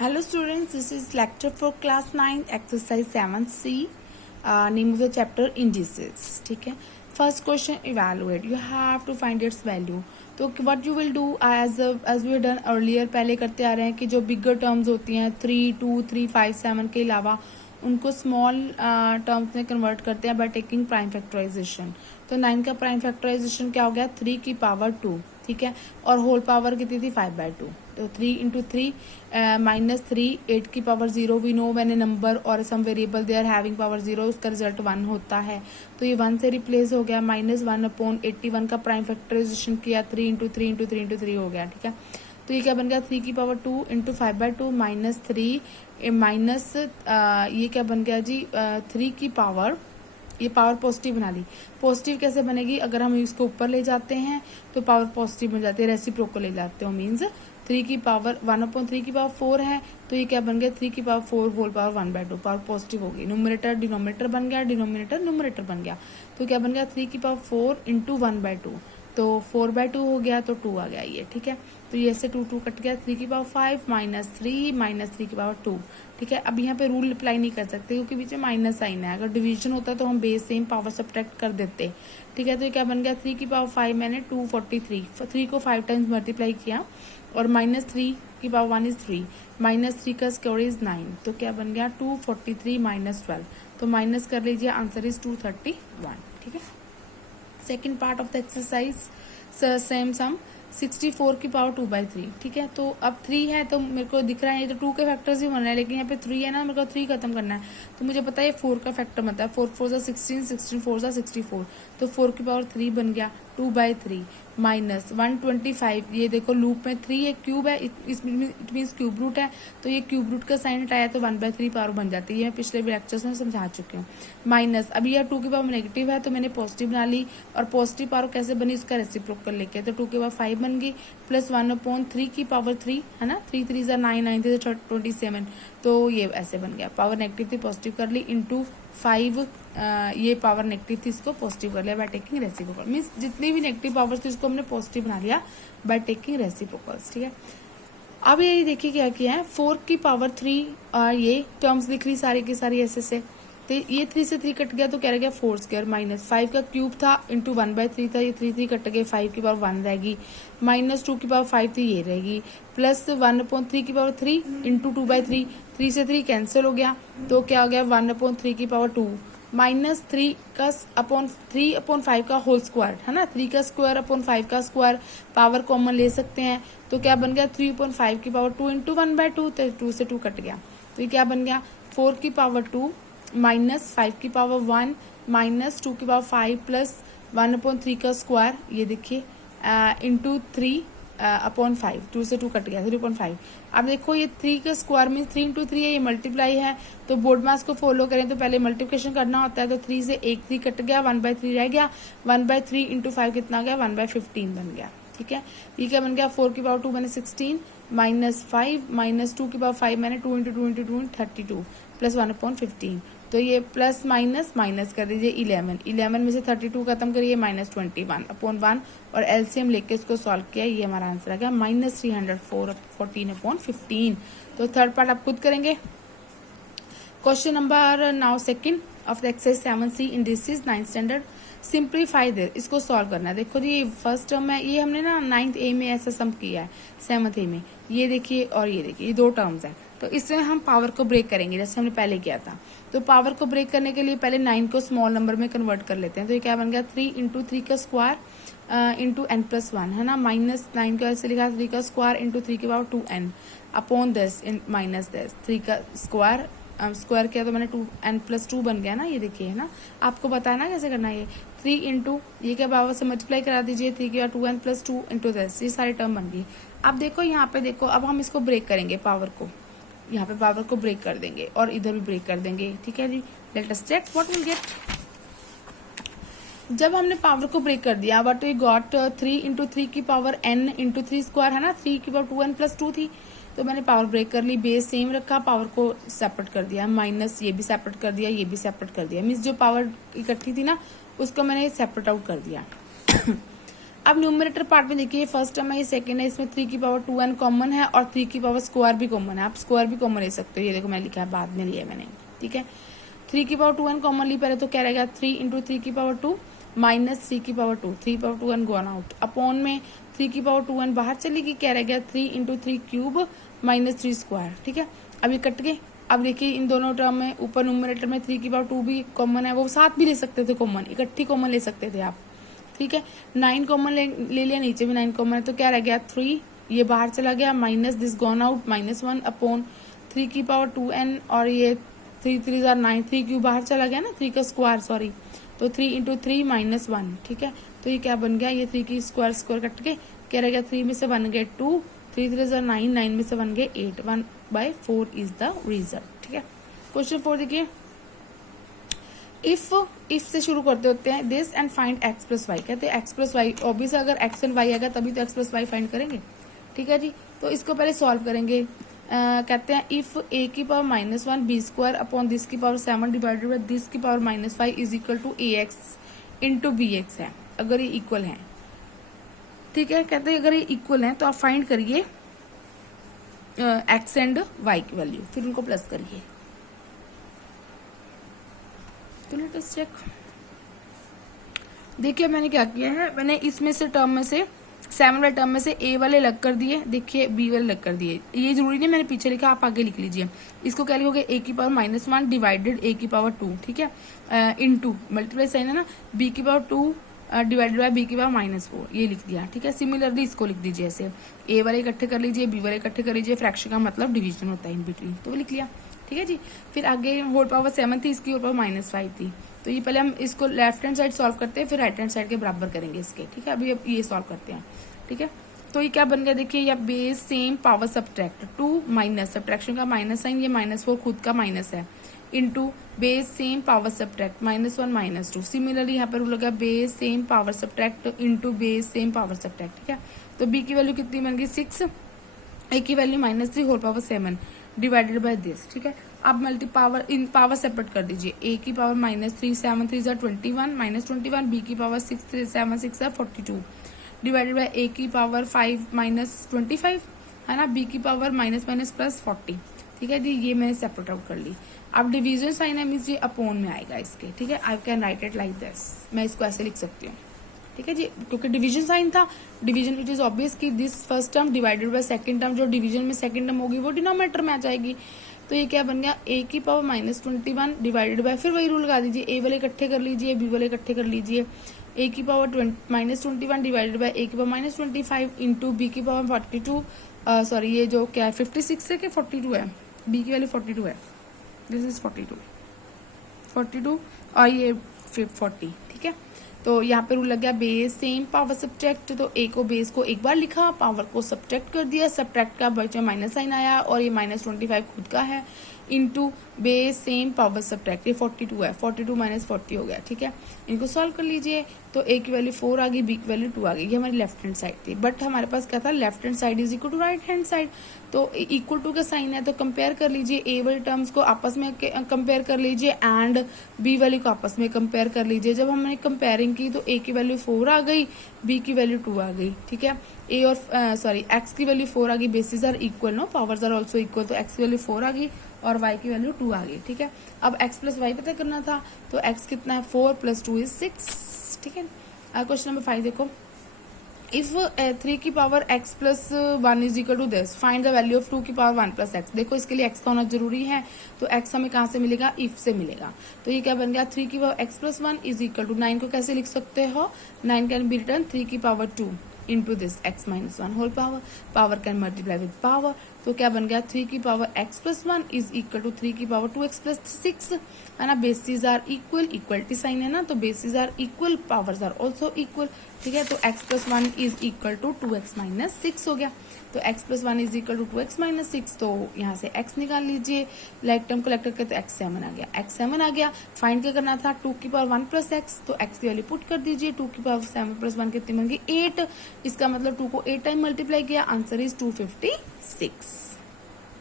Hello students, this is lecture for class 9 exercise 7C. Name of the chapter indices. ठीक है. First question, evaluate. You have to find its value. तो what you will do as we have done earlier, पहले करते आ रहे हैं कि जो bigger terms होती हैं 3, 2, 3, 5, 7 के अलावा उनको स्मॉल टर्म्स में कन्वर्ट करते हैं बाय टेकिंग प्राइम फैक्टराइजेशन. तो 9 का प्राइम फैक्टराइजेशन क्या हो गया 3 की पावर 2. ठीक है. और होल पावर कितनी थी 5/2. तो 3 इंटू 3 -3 8 की power 0. We know when a number और some variable they are having power 0 उसका रिजल्ट 1 होता है. तो ये 1 से रिप्लेस हो गया. -1/81 का प्राइम फैक्टराइजेशन किया 3 इंटू 3 इंटू 3 इंटू 3 हो गया. ठीक है. तो ये क्या बन गया 3 की पावर 2 इंटू 5/2 -3 माइनस ये क्या बन गया जी 3 की पावर. ये पावर पॉजिटिव बना ली. पॉजिटिव कैसे बनेगी अगर हम इसको ऊपर ले जाते हैं तो पावर पॉजिटिव बन जाती है. रेसिप्रोकल ले जाते हो मीन्स 3 की पावर 1/3 की पावर 4 है. तो ये क्या बन गया 3 की power 4 whole power 1/2. Power positive हो गई. न्यूमरेटर डिनोमिनेटर बन गया. डिनोमिनेटर न्यूमरेटर बन गया. तो क्या बन गया 3 की पावर 4 इंटू 1/2. तो 4/2 हो गया तो 2 आ गया ये. ठीक है. तो ये से 2 कट गया. 3 की पावर 5 -3 की पावर 2. ठीक है. अब यहाँ पे रूल अप्लाई नहीं कर सकते क्योंकि बीच में माइनस साइन है. अगर डिवीजन होता तो हम बेस सेम पावर सब्ट्रैक्ट कर देते. ठीक है. तो ये क्या बन गया 3 की पावर 5 मैंने 243 3 को 5 टाइम्स मल्टीप्लाई किया और -3 की पावर 1 इज 3 -3 का स्क्वायर इज 9. तो क्या बन गया 243 -12. तो माइनस कर लीजिए आंसर इज 231. ठीक है. Second part of the exercise same sum 64 की पावर 2/3. ठीक है. तो अब 3 है तो मेरे को दिख रहा है ये तो 2 के फैक्टर्स ही बन रहे हैं लेकिन यहाँ पे 3 है ना मेरे को 3 खत्म करना है. तो मुझे पता है 4 का फैक्टर बनता है. 4 4 16 16 4 64. तो 4 की पावर 3 बन गया 2/3 माइनस 125. ये देखो लूप में 3 एक क्यूब है इट मीन्स क्यूब रूट है. तो ये क्यूब रूट का साइन हटाया तो 1/3 पावर बन जाती है. ये मैं पिछले लेक्चर्स में समझा चुकी हूँ. माइनस अभी यह 2 की पावर नेगेटिव है तो मैंने पॉजिटिव बना ली. और पॉजिटिव पावर कैसे बनी उसका रेसिप्रोकल लेके तो 2 की पावर 5 बन गई प्लस 1/3 की पावर 3 है ना. 3 3 9 9 27. तो ये ऐसे बन गया. पावर नेगेटिव थी पॉजिटिव कर ली इंटू 5 ये पावर नेगेटिव थी इसको पॉजिटिव कर लिया बाय टेकिंग रेसिप्रोकल. मीन्स जितनी भी नेगेटिव पावर्स थी उसको हमने पॉजिटिव बना लिया बाय टेकिंग रेसिप्रोकल्स. ठीक है. अब ये देखिए क्या किया है 4 की पावर 3 ये टर्म्स लिख ली सारी की सारी ऐसे से. तो ये 3 से 3 कट गया तो क्या रह गया 4 स्क्वायर माइनस 5 का क्यूब था इंटू 1/3 था. ये 3 कट गए 5 की पावर 1 रहेगी -2 की पावर 5 थी ये रहेगी प्लस 1/3 की पावर 3 इंटू 2/3. 3 से 3 कैंसिल हो गया तो क्या हो गया 1/3 की पावर 2 -3 का अपॉन 3/5 का होल स्क्वायर है ना. 3 का स्क्वायर अपॉन 5 का स्क्वायर पावर कॉमन ले सकते हैं. तो क्या बन गया 3/5 की पावर 2 इंटू 1/2. तो 2 से 2 कट गया. तो ये क्या बन गया 4 की पावर 2 -5 की पावर 1 -2 की पावर 5 प्लस 1/3 का स्क्वायर ये देखिए इंटू 3/5. 2 से 2 कट गया 3/5. अब देखो ये 3 का स्क्वायर मीन 3 इंटू 3 है ये मल्टीप्लाई है. तो बोर्ड मास को फॉलो करें तो पहले मल्टीप्लिकेशन करना होता है. तो 3 से 1 3 कट गया 1/3 रह गया 1/3 इंटू 5 कितना गया 1/15 बन गया. ठीक है. ये क्या बन गया 4 की पावर 2 मैंने 16 -5 -2 की पावर 5 मैंने 2 इंटू 2 इंटू 2 32 प्लस 1/15. तो ये प्लस माइनस माइनस कर दीजिए 11 में से 32 खत्म करिए -21/1 और एलसीएम लेके इसको सॉल्व किया. ये हमारा आंसर आ गया -314/15. तो थर्ड पार्ट आप खुद करेंगे. Question number now second of the exercise 7C indices 9th standard. Simplify this. इसको सॉल्व करना है. देखो जी फर्स्ट टर्म है ये हमने ना 9th A में ऐसा सम किया है 7th A में. ये देखिए और ये देखिए ये 2 टर्म्स हैं. तो इसमें हम पावर को ब्रेक करेंगे जैसे हमने पहले किया था. तो पावर को ब्रेक करने के लिए पहले 9 को स्मॉल नंबर में कन्वर्ट कर लेते हैं. तो ये क्या बन गया 3 इंटू 3 का स्क्वायर इंटू n+1 है ना. -9 को ऐसे लिखा 3 का स्क्वायर इंटू 3 की power 2n upon this minus this 3 का स्क्वायर स्क्वायर किया तो मैंने 2n+2 बन गया ना. ये देखिए है ना आपको बताना कैसे करना है. ये 3 इंटू ये क्या पावर से मल्टीप्लाई करा दीजिए 3 की 2n+2 इंटू दिस. ये सारी टर्म बन गई. अब देखो यहाँ पे देखो अब हम इसको ब्रेक करेंगे पावर को. यहाँ पे पावर को ब्रेक कर देंगे और इधर भी ब्रेक कर देंगे. ठीक है जी. Let us check what will get. जब हमने पावर को ब्रेक कर दिया बट वी गॉट 3 इंटू 3 की पावर n इंटू 3 स्क्वायर है ना. 3 की पावर 2n+2 थी. तो मैंने पावर ब्रेक कर ली. बेस सेम रखा पावर को सेपरेट कर दिया माइनस ये भी सेपरेट कर दिया ये भी सेपरेट कर दिया. मीन्स जो पावर इकट्ठी थी ना उसको मैंने सेपरेट आउट कर दिया. अब न्यूमरेटर पार्ट में देखिए फर्स्ट टर्म है, ये सेकंड है, इसमें 3 की पावर 2n कॉमन है और 3 की पावर स्क्वायर भी कॉमन है। आप स्क्वायर भी कॉमन ले सकते हो, ये देखो मैं लिखा है, बाद में लिया मैंने, ठीक है। 3 की पावर 2n कॉमन ली पहले, तो क्या रहेगा 3 इंटू 3 की पावर 2 माइनस 3 की पावर 2, 3 पावर 2n गोन आउट, अपॉन में 3 की पावर 2n बाहर चलेगी, क्या रहेगा 3 इंटू 3 क्यूब माइनस 3 स्क्वायर, ठीक है। अब ये कट गए। अब देखिए इन दोनों टर्म में ऊपर न्यूमरेटर में 3 की पावर 2 भी कॉमन है, वो साथ भी ले सकते थे कॉमन, इकट्ठी कॉमन ले सकते थे आप, ठीक है। 9 कॉमन ले लिया, नीचे भी 9 कॉमन है, तो क्या रह गया 3, ये बाहर चला गया, minus this gone out -1 upon 3 की पावर 2n और ये 3 3 9, 3 क्यूब बाहर चला गया ना, 3 का स्क्वायर सॉरी, तो 3 इंटू 3 -1, ठीक है। तो ये क्या बन गया, ये 3 की स्क्वायर स्क्वायर कट के क्या रह गया, 3 में से बन गए 2, 3 3 9, 9 में से बन गए 8, 1/4 इज द रिजल्ट, ठीक है। क्वेश्चन 4 देखिए, इफ से शुरू करते होते हैं, this and find x plus y, कहते हैं x प्लस वाई, ऑब्वियस अगर x एंड y आएगा तभी तो x प्लस वाई फाइंड करेंगे, ठीक है जी। तो इसको पहले सॉल्व करेंगे। कहते हैं इफ a की power -1 b square upon this की पावर 7 डिवाइडेड बाई दिस की power -5 is equal to ax into bx है, अगर ये इक्वल है, ठीक है। कहते हैं अगर ये इक्वल है तो आप फाइंड करिए x एंड y की वैल्यू, फिर उनको प्लस करिए। तो लेट अस चेक। देखिए मैंने क्या किया है, मैंने इसमें से टर्म में से 7 वाले टर्म में से a वाले अलग कर दिए, देखिए b वाले अलग कर दिए, ये जरूरी नहीं मैंने पीछे लिखा, आप आगे लिख लीजिए। इसको क्या लिखोगे, a की पावर -1 डिवाइडेड a की पावर 2, ठीक है, इनटू मल्टीप्लाई साइन है ना, b की पावर 2 डिवाइडेड बाय b की पावर -4, ये लिख दिया, ठीक है। सिमिलरली इसको लिख दीजिए ऐसे, a वाले इकट्ठे कर लीजिए, b वाले इकट्ठे कर लीजिए, फ्रैक्शन का मतलब डिवीजन होता है इन बिटवीन, तो लिख लिया, ठीक है जी। फिर आगे होल पावर 7 थी, इसकी होल पावर -5 थी, तो ये पहले हम इसको लेफ्ट हैंड साइड सॉल्व करते हैं, फिर राइट हैंड साइड के बराबर करेंगे इसके, ठीक है। अभी अब ये सॉल्व करते हैं, ठीक है। तो ये क्या बन गया, देखिए या base same power subtract 2 minus subtraction का माइनस साइन, ये -4 खुद का माइनस है, into base same power subtract -1 -2, similarly यहाँ पर लगा base same power subtract into base same power subtract, ठीक है। तो b की वैल्यू कितनी बन गई 6, a की value -3 whole power 7 divided by this, ठीक है। अब मल्टी पावर इन पावर सेपरेट कर दीजिए, a की पावर -3 7 3 21 -21, b की पावर 6 3 7 6 42 डिवाइडेड बाय a की पावर 5 -25 है ना, b की पावर माइनस प्लस 40, ठीक है जी। ये मैंने सेपरेट आउट कर ली। अब डिवीजन साइन है मीन्स ये अपॉन में आएगा इसके, ठीक है। I can write it like this, मैं इसको ऐसे लिख सकती हूँ, ठीक है जी, क्योंकि डिवीजन साइन था, डिवीजन इट इज ऑब्वियस कि this first term divided by second term, जो डिवीजन में सेकंड टर्म होगी वो डिनोमिनेटर में आ जाएगी। तो ये क्या बन गया, a की पावर -21 डिवाइडेड बाय, फिर वही रूल लगा दीजिए, a वाले इकट्ठे कर लीजिए, b वाले इकट्ठे कर लीजिए, a की पावर -21 डिवाइडेड बाय a की पावर -25 इंटू b की पावर 42, सॉरी ये जो क्या है 56 है कि 42 है, b की वैल्यू 42 है, दिस इज 42 और ये 40, ठीक है। तो यहाँ पे रूल लग गया बेस सेम पावर सब्ट्रैक्ट, तो a को बेस को एक बार लिखा, पावर को सब्ट्रैक्ट कर दिया, सब्ट्रैक्ट का बच्चा माइनस साइन आया और ये -25 खुद का है, into base same power subtract, ये 42 है, 42 -40 हो गया, ठीक है। इनको सॉल्व कर लीजिए, तो a की वैल्यू 4 आ गई, b की वैल्यू 2 आ गई, ये हमारी लेफ्ट हैंड साइड थी। बट हमारे पास क्या था, left hand side is equal to right hand side, तो इक्वल टू का साइन है, तो कंपेयर कर लीजिए, a वाली टर्म्स को आपस में कंपेयर कर लीजिए एंड b वाली को आपस में कंपेयर कर लीजिए। जब हमने कंपेयरिंग की तो a की वैल्यू 4 आ गई, b की वैल्यू 2 आ गई, ठीक है। a और x की वैल्यू 4 आ गई, basis are equal no, powers are also equal, तो x की वैल्यू 4 आ गई और y की वैल्यू 2 आ गई, ठीक है। अब x प्लस वाई पता करना था, तो x कितना है 4 + 2 = 6, ठीक है। क्वेश्चन नंबर 5 देखो, इफ 3 की power x plus 1 is equal to this, find the value of 2 की पावर 1 + x। देखो इसके लिए x का होना जरूरी है, तो x हमें कहाँ से मिलेगा, इफ से मिलेगा। तो ये क्या बन गया, 3 की power x + 1 is equal to 9 को कैसे लिख सकते हो, 9 कैन बी रिटर्न 3 की power 2 into this x - 1 whole power can multiply with power, तो क्या बन गया 3 की power x + 1 is equal to 3 की पावर 2x + 6 है ना। Basis are equal, equality sign है ना, तो basis are equal, powers are also equal, ठीक है। तो x + 1 is equal to 2x - 6 हो गया, तो x + 1 is equal to 2x - 6, तो यहाँ से x निकाल लीजिए, लाइक टर्म को लेकर के, तो x 7 आ गया, x 7 आ गया। फाइंड क्या करना था, 2 की पावर 1 + x, तो x की वैल्यू पुट कर दीजिए, 2 की पावर 7 + 1 कितनी बन गई 8, इसका मतलब 2 को 8 टाइम मल्टीप्लाई किया, आंसर इज 256।